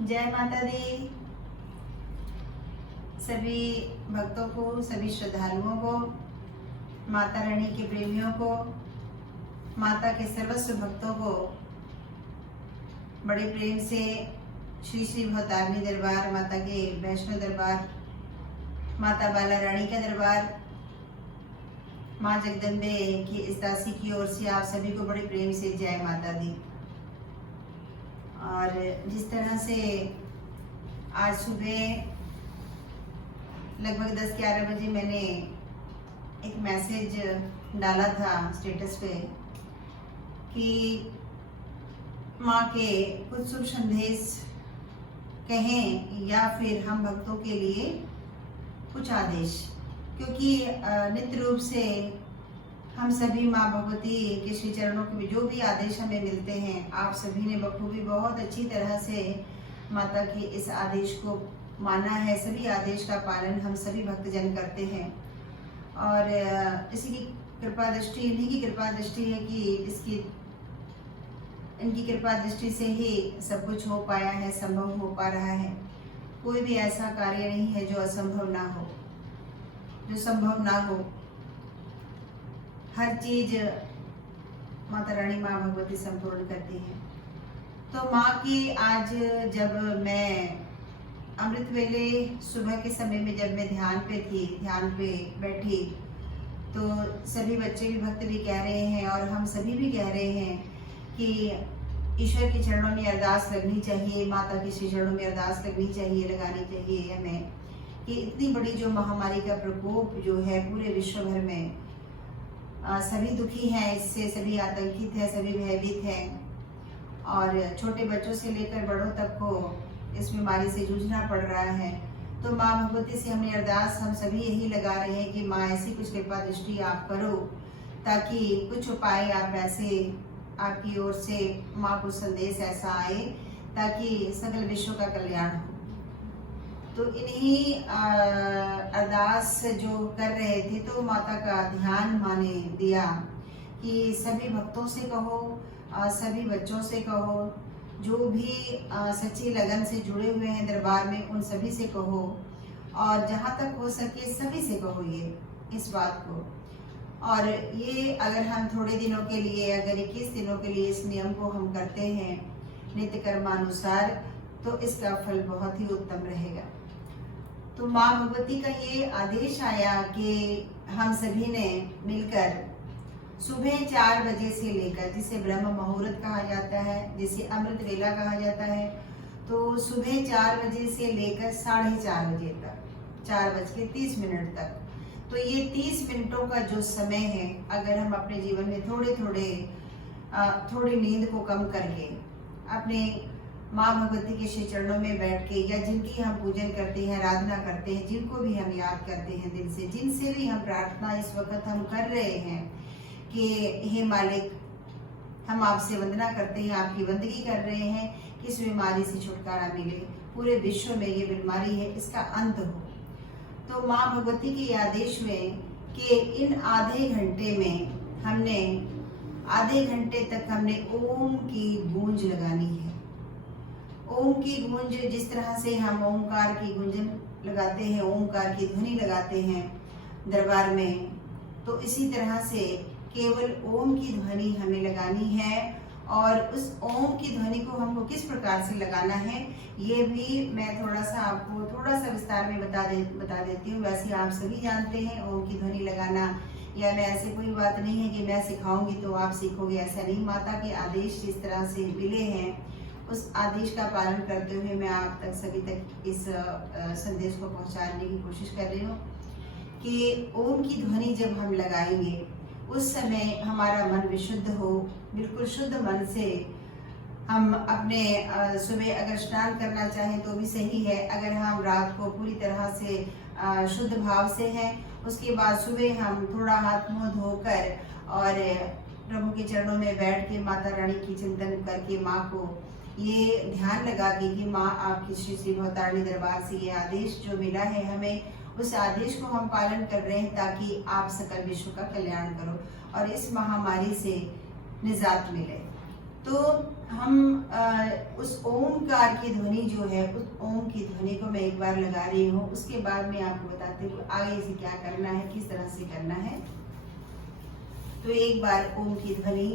जय माता दी। सभी भक्तों को, सभी श्रद्धालुओं को, माता रानी के प्रेमियों को, माता के सर्वस्व भक्तों को बड़े प्रेम से श्री श्री भवतारिणी दरबार, माता के वैष्णो दरबार, माता बाला रानी का दरबार, माँ जगदम्बे की इस दासी की ओर से आप सभी को बड़े प्रेम से जय माता दी। और जिस तरह से आज सुबह लगभग 10-11 बजे मैंने एक मैसेज डाला था स्टेटस पे कि माँ के कुछ शुभ संदेश कहें या फिर हम भक्तों के लिए कुछ आदेश, क्योंकि नित्य रूप से हम सभी माँ भगवती के श्री चरणों के जो भी आदेश हमें मिलते हैं, आप सभी ने बखूबी बहुत अच्छी तरह से माता के इस आदेश को माना है। सभी आदेश का पालन हम सभी भक्तजन करते हैं और इसी की कृपा दृष्टि, इन्हीं की कृपा दृष्टि है कि इनकी कृपा दृष्टि से ही सब कुछ हो पाया है, संभव हो पा रहा है। कोई भी ऐसा कार्य नहीं है जो असंभव ना हो, जो संभव ना हो। हर चीज माता रानी माँ भगवती संपूर्ण करती है। तो माँ की आज जब मैं अमृत वेले सुबह के समय में जब मैं ध्यान पे बैठी, तो सभी बच्चे भी, भक्त भी कह रहे हैं और हम सभी भी कह रहे हैं कि ईश्वर के चरणों में अरदास लगनी चाहिए, माता के श्री चरणों में अरदास लगनी चाहिए, लगानी चाहिए हमें कि इतनी बड़ी जो महामारी का प्रकोप जो है पूरे विश्व भर में, सभी दुखी हैं इससे, सभी आतंकित हैं, सभी भयभीत हैं और छोटे बच्चों से लेकर बड़ों तक को इस बीमारी से जूझना पड़ रहा है। तो माँ भगवती से हमने अरदास हम सभी यही लगा रहे हैं कि माँ ऐसी कुछ कृपा दृष्टि आप करो ताकि कुछ उपाय आप ऐसे आपकी ओर से माँ को संदेश ऐसा आए ताकि सकल विश्व का कल्याण हो। तो इन्हीं अरदास जो कर रहे थे तो माता का ध्यान माने दिया कि सभी भक्तों से कहो, सभी बच्चों से कहो, जो भी सच्ची लगन से जुड़े हुए हैं दरबार में उन सभी से कहो और जहाँ तक हो सके सभी से कहो ये इस बात को। और ये अगर हम थोड़े दिनों के लिए, अगर 21 दिनों के लिए इस नियम को हम करते हैं नित्य कर्मानुसार, तो इसका फल बहुत ही उत्तम रहेगा। तो माँ भगवती का ये आदेश आया कि हम सभी ने मिलकर सुबह 4 बजे से लेकर, जिसे ब्रह्म मुहूर्त कहा जाता है, जिसे अमृत वेला कहा जाता है, तो सुबह 4 बजे से लेकर 4:30 बजे तक, 4:30 तक, तो ये 30 मिनटों का जो समय है, अगर हम अपने जीवन में थोड़ी नींद को कम करके अपने माँ भगवती के श्री चरणों में बैठ के, या जिनकी हम पूजन करते हैं, आराधना करते हैं, जिनको भी हम याद करते हैं दिल से, जिनसे भी हम प्रार्थना इस वक्त हम कर रहे हैं कि हे मालिक, हम आपसे वंदना करते हैं, आपकी बंदगी कर रहे हैं कि इस बीमारी से छुटकारा मिले, पूरे विश्व में ये बीमारी है इसका अंत हो। तो माँ भगवती के आदेश में कि इन आधे घंटे में हमने, आधे घंटे तक हमने ओम की गूंज लगानी है। ओम की गूंज, जिस तरह से हम ओमकार की गूंजन लगाते हैं, ओमकार की ध्वनि लगाते हैं दरबार में, तो इसी तरह से केवल ओम की ध्वनि हमें लगानी है। और उस ओम की ध्वनि को हमको किस प्रकार से लगाना है ये भी मैं थोड़ा सा विस्तार में बता देती हूँ। वैसे आप सभी जानते हैं ओम की ध्वनि लगाना, या मैं ऐसे कोई बात नहीं है कि मैं सिखाऊंगी तो आप सीखोगे, ऐसा नहीं। माता के आदेश जिस तरह से मिले हैं उस आदेश का पालन करते हुए मैं आप तक सभी तक इस संदेश को पहुंचाने की कोशिश कर रही हूँ कि ओम की ध्वनि जब हम लगाएंगे उस समय हमारा मन विशुद्ध हो, बिल्कुल शुद्ध मन से हम अपने सुबह अगर स्नान करना चाहें तो भी सही है, अगर हम रात को पूरी तरह से शुद्ध भाव से हैं, उसके बाद सुबह हम थोड़ा हाथ मुंह धोकर और प्रभु के चरणों में बैठ के माता रानी की चिंतन करके माँ को ये ध्यान लगा कि माँ आपकी श्री श्री भवतारिणी दरबार से ये आदेश जो मिला है हमें, उस आदेश को हम पालन कर रहे हैं ताकि आप सकल विश्व का कल्याण करो और इस महामारी से निजात मिले। तो हम उस ओमकार की ध्वनि जो है, उस ओम की ध्वनि को मैं एक बार लगा रही हूँ। उसके बाद मैं आपको बताती हूँ आगे से क्या करना है, किस तरह से करना है। तो एक बार ओम की ध्वनि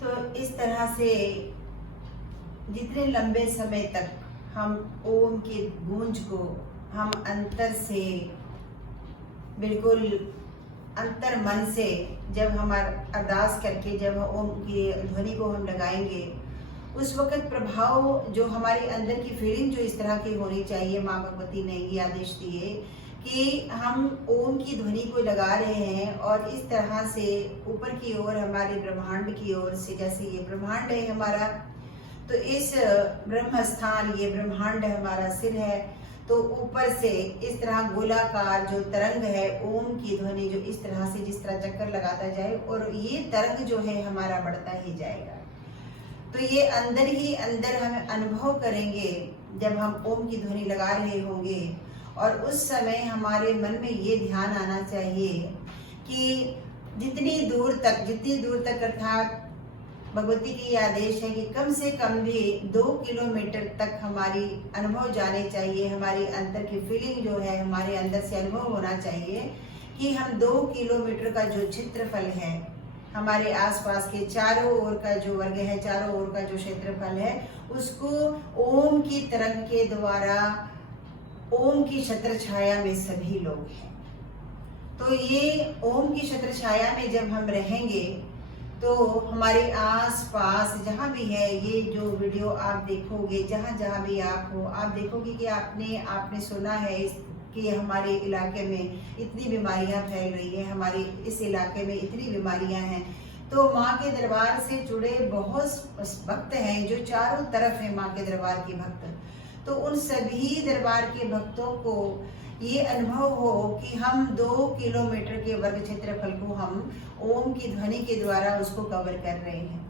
तो इस तरह से जितने लंबे समय तक हम ओम के गूंज को हम अंतर से, बिल्कुल अंतर मन से जब हमारा अरदास करके जब ओम की ध्वनि को हम लगाएंगे, उस वक्त प्रभाव जो हमारे अंदर की फीलिंग जो इस तरह की होनी चाहिए, माँ भगवती ने ये आदेश दिए कि हम ओम की ध्वनि को लगा रहे हैं और इस तरह से ऊपर की ओर हमारे ब्रह्मांड की ओर से, जैसे ये ब्रह्मांड है हमारा, तो इस ब्रह्म स्थान, ये ब्रह्मांड हमारा सिर है, तो ऊपर से इस तरह गोलाकार जो तरंग है ओम की ध्वनि जो इस तरह से जिस तरह चक्कर लगाता जाए और ये तरंग जो है हमारा बढ़ता ही जाएगा। तो ये अंदर ही अंदर हम अनुभव करेंगे जब हम ओम की ध्वनि लगा रहे होंगे। और उस समय हमारे मन में ये ध्यान आना चाहिए कि जितनी दूर तक अर्थात भगवती की ये आदेश है कि कम से कम भी 2 किलोमीटर तक हमारी अनुभव जाने चाहिए, हमारी अंदर की फीलिंग जो है हमारे अंदर से अनुभव होना चाहिए कि हम 2 किलोमीटर का जो क्षेत्रफल है, हमारे आसपास के चारों ओर का जो वर्ग है, चारों ओर का जो क्षेत्रफल है, उसको ओम की तरंग के द्वारा, ओम की छत्र छाया में सभी लोग हैं। तो ये ओम की छत्र छाया में जब हम रहेंगे तो हमारे आस पास जहाँ भी है, ये जो वीडियो आप देखोगे, जहाँ जहाँ भी आप हो, आप देखोगे कि आपने सुना है कि हमारे इलाके में इतनी बीमारियां फैल रही है, हमारे इस इलाके में इतनी बीमारियां हैं। तो माँ के दरबार से जुड़े बहुत भक्त हैं जो चारों तरफ है माँ के दरबार के भक्त। तो उन सभी दरबार के भक्तों को ये अनुभव हो कि हम 2 किलोमीटर के वर्ग क्षेत्रफल को हम ओम की ध्वनि के द्वारा उसको कवर कर रहे हैं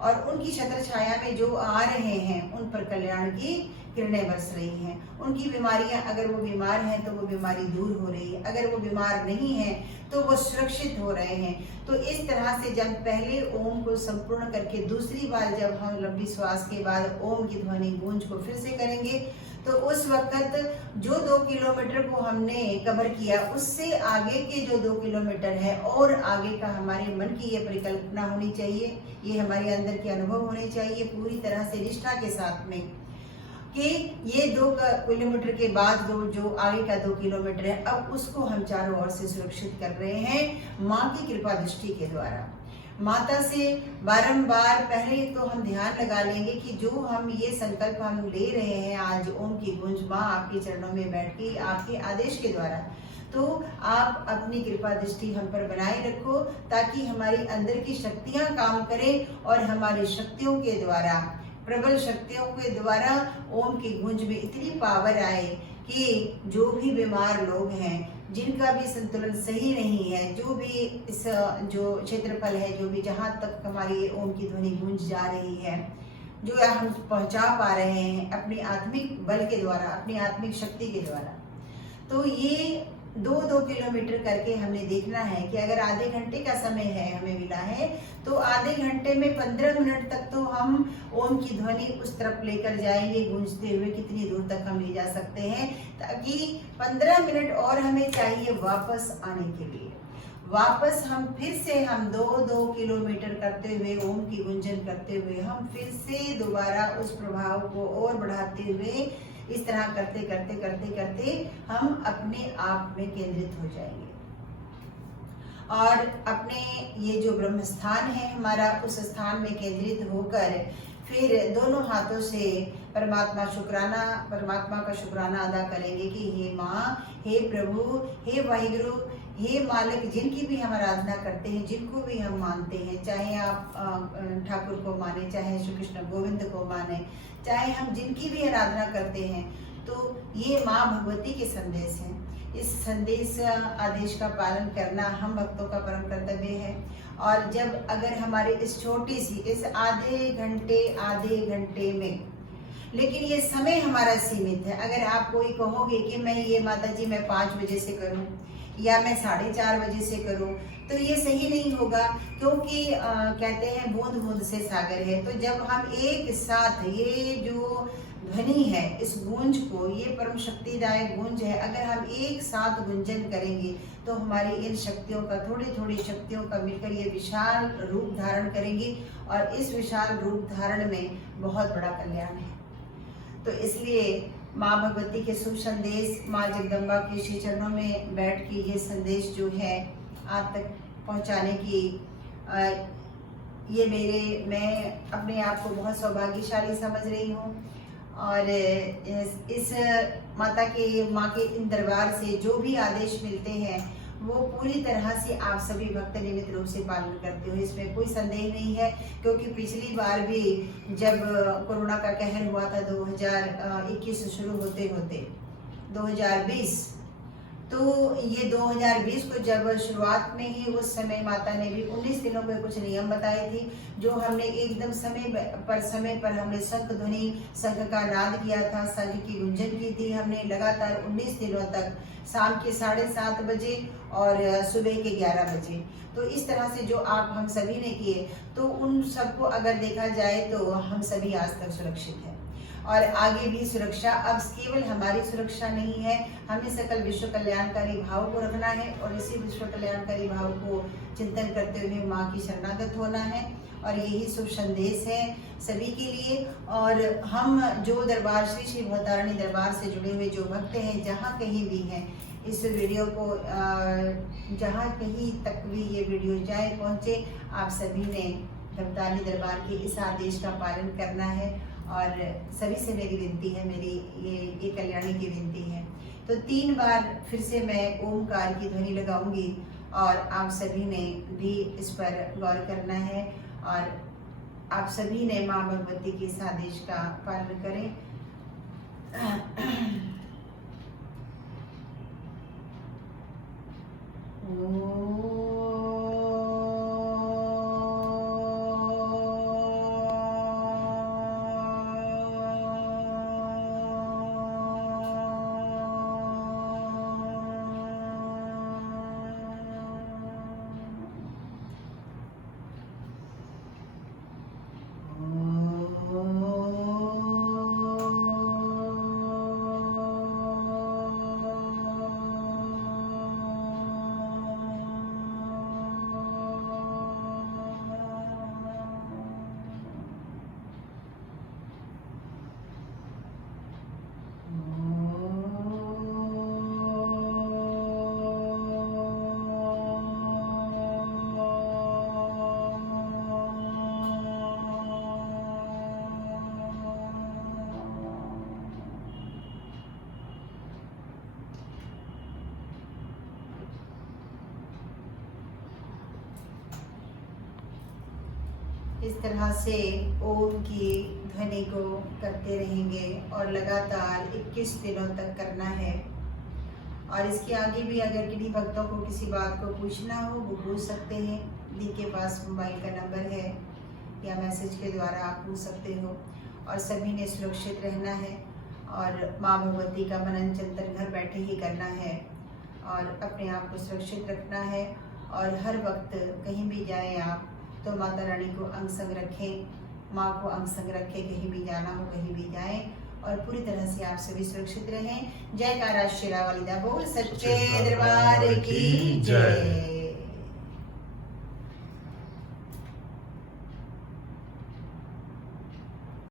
और उनकी छत्र छाया में जो आ रहे हैं उन पर कल्याण की किरणें बरस रही हैं। उनकी बीमारियां, अगर वो बीमार हैं तो वो बीमारी दूर हो रही है, अगर वो बीमार नहीं है तो वो सुरक्षित हो रहे हैं। तो इस तरह से जब पहले ओम को संपूर्ण करके दूसरी बार जब हम लंबी श्वास के बाद ओम की ध्वनि गूंज को फिर से करेंगे, तो उस वक्त जो 2 किलोमीटर को हमने कवर किया उससे आगे के जो 2 किलोमीटर है और आगे का हमारे मन की ये परिकल्पना होनी चाहिए, ये हमारे अंदर के अनुभव होने चाहिए पूरी तरह से निष्ठा के साथ में कि ये 2 किलोमीटर के बाद जो आगे का 2 किलोमीटर है, अब उसको हम चारों ओर से सुरक्षित कर रहे हैं माँ की कृपा दृष्टि के द्वारा। माता से बारंबार पहले तो हम ध्यान लगा लेंगे कि जो हम ये संकल्प हम ले रहे हैं आज ओम की गूंज माँ आपके चरणों में बैठ के आपके आदेश के द्वारा, तो आप अपनी कृपा दृष्टि हम पर बनाए रखो ताकि हमारी अंदर की शक्तियां काम करें और हमारी शक्तियों के द्वारा, प्रबल शक्तियों के द्वारा ओम की गूंज में इतनी पावर आए कि जो भी बीमार लोग हैं, जिनका भी संतुलन सही नहीं है, जो भी इस जो क्षेत्रफल है, जो भी जहाँ तक हमारी ओम की ध्वनि गूंज जा रही है, जो हम पहुँचा पा रहे हैं अपनी आत्मिक बल के द्वारा, अपनी आत्मिक शक्ति के द्वारा, तो ये 2-2 किलोमीटर करके हमने देखना है कि अगर आधे घंटे का समय है हमें मिला है तो आधे घंटे में 15 मिनट तक तो हम ओम की ध्वनि उस तरफ लेकर जाएंगे गूंजते हुए, कितनी दूर तक हम ले जा सकते हैं, ताकि 15 मिनट और हमें चाहिए वापस आने के लिए। वापस हम फिर से हम 2-2 किलोमीटर करते हुए ओम की गुंजन करते हुए हम फिर से दोबारा उस प्रभाव को और बढ़ाते हुए इस तरह करते करते करते करते हम अपने आप में केंद्रित हो जाएंगे और अपने ये जो ब्रह्म स्थान है हमारा, उस स्थान में केंद्रित होकर फिर दोनों हाथों से परमात्मा का शुक्राना अदा करेंगे कि हे माँ, हे प्रभु, हे वाहिगुरु, हे मालिक, जिनकी भी हम आराधना करते हैं, जिनको भी हम मानते हैं, चाहे आप ठाकुर को माने, चाहे श्री कृष्ण गोविंद को माने, चाहे हम जिनकी भी आराधना करते हैं, तो ये माँ भगवती के संदेश हैं। इस संदेश आदेश का पालन करना हम भक्तों का परम कर्तव्य है। और जब अगर हमारे इस छोटी सी इस आधे घंटे में, लेकिन ये समय हमारा सीमित है। अगर आप कोई कहोगे कि मैं ये माता जी मैं 5 बजे से करूं या मैं 4:30 बजे से करूं, तो ये सही नहीं होगा, क्योंकि कहते हैं बूंद बूंद से सागर है। तो जब हम एक साथ ये जो ध्वनि है, इस गूंज को, ये परम शक्तिदायक गूंज है, अगर हम एक साथ गुंजन करेंगे तो हमारी इन शक्तियों का, थोड़ी थोड़ी शक्तियों का मिलकर ये विशाल रूप धारण करेंगी और इस विशाल रूप धारण में बहुत बड़ा कल्याण है। तो इसलिए माँ भगवती के शुभ संदेश, माँ जगदम्बा के श्री चरणों में बैठ के ये संदेश जो है आप तक पहुँचाने की मैं अपने आप को बहुत सौभाग्यशाली समझ रही हूँ। और इस माँ के इन दरबार से जो भी आदेश मिलते हैं वो पूरी तरह से आप सभी भक्त नियमित रूप से पालन करते हो, इसमें कोई संदेह नहीं है। क्योंकि पिछली बार भी जब कोरोना का कहर हुआ था 2021 शुरू होते होते 2020, तो ये 2020 को जब शुरुआत में ही उस समय माता ने भी 19 दिनों के कुछ नियम बताए थे, जो हमने एकदम समय पर हमने शंख ध्वनि, शंख का नाद किया था, शंख की गुंजन की थी हमने लगातार 19 दिनों तक, शाम के 7:30 बजे और सुबह के 11 बजे। तो इस तरह से जो आप हम सभी ने किए, तो उन सबको अगर देखा जाए तो हम सभी आज तक सुरक्षित हैं। और आगे भी सुरक्षा, अब केवल हमारी सुरक्षा नहीं है, हमें सकल विश्व कल्याणकारी भाव को रखना है और इसी विश्व कल्याणकारी भाव को चिंतन करते हुए माँ की शरणागत होना है। और यही शुभ संदेश है सभी के लिए। और हम जो दरबार श्री भवतारिणी दरबार से जुड़े हुए जो भक्त हैं, जहाँ कहीं भी हैं, इस वीडियो को जहाँ कहीं तक भी ये वीडियो जाए पहुँचे, आप सभी ने भवतारिणी दरबार के इस आदेश का पालन करना है। और सभी से मेरी विनती है, मेरी ये कल्याणी की विनती है। तो 3 बार फिर से मैं ओमकार की ध्वनि लगाऊंगी और आप सभी ने भी इस पर गौर करना है और आप सभी ने माँ भगवती के इस आदेश का पालन करें। इस तरह से ओम की ध्वनि को करते रहेंगे और लगातार 21 दिनों तक करना है। और इसके आगे भी अगर किन्हीं भक्तों को किसी बात को पूछना हो वो पूछ सकते हैं। दी के पास मोबाइल का नंबर है या मैसेज के द्वारा आप पूछ सकते हो। और सभी ने सुरक्षित रहना है और माँ भगवती का मनन चिंतन घर बैठे ही करना है और अपने आप को सुरक्षित रखना है। और हर वक्त कहीं भी जाएं आप तो माता रानी को अंग संग रखें, माँ को अंग संग रखें, कहीं भी जाना हो कहीं भी जाएं और पूरी तरह से आप सभी सुरक्षित रहें। जयकारा शेरा वाली दा बोल सच्चे दरबार की जय।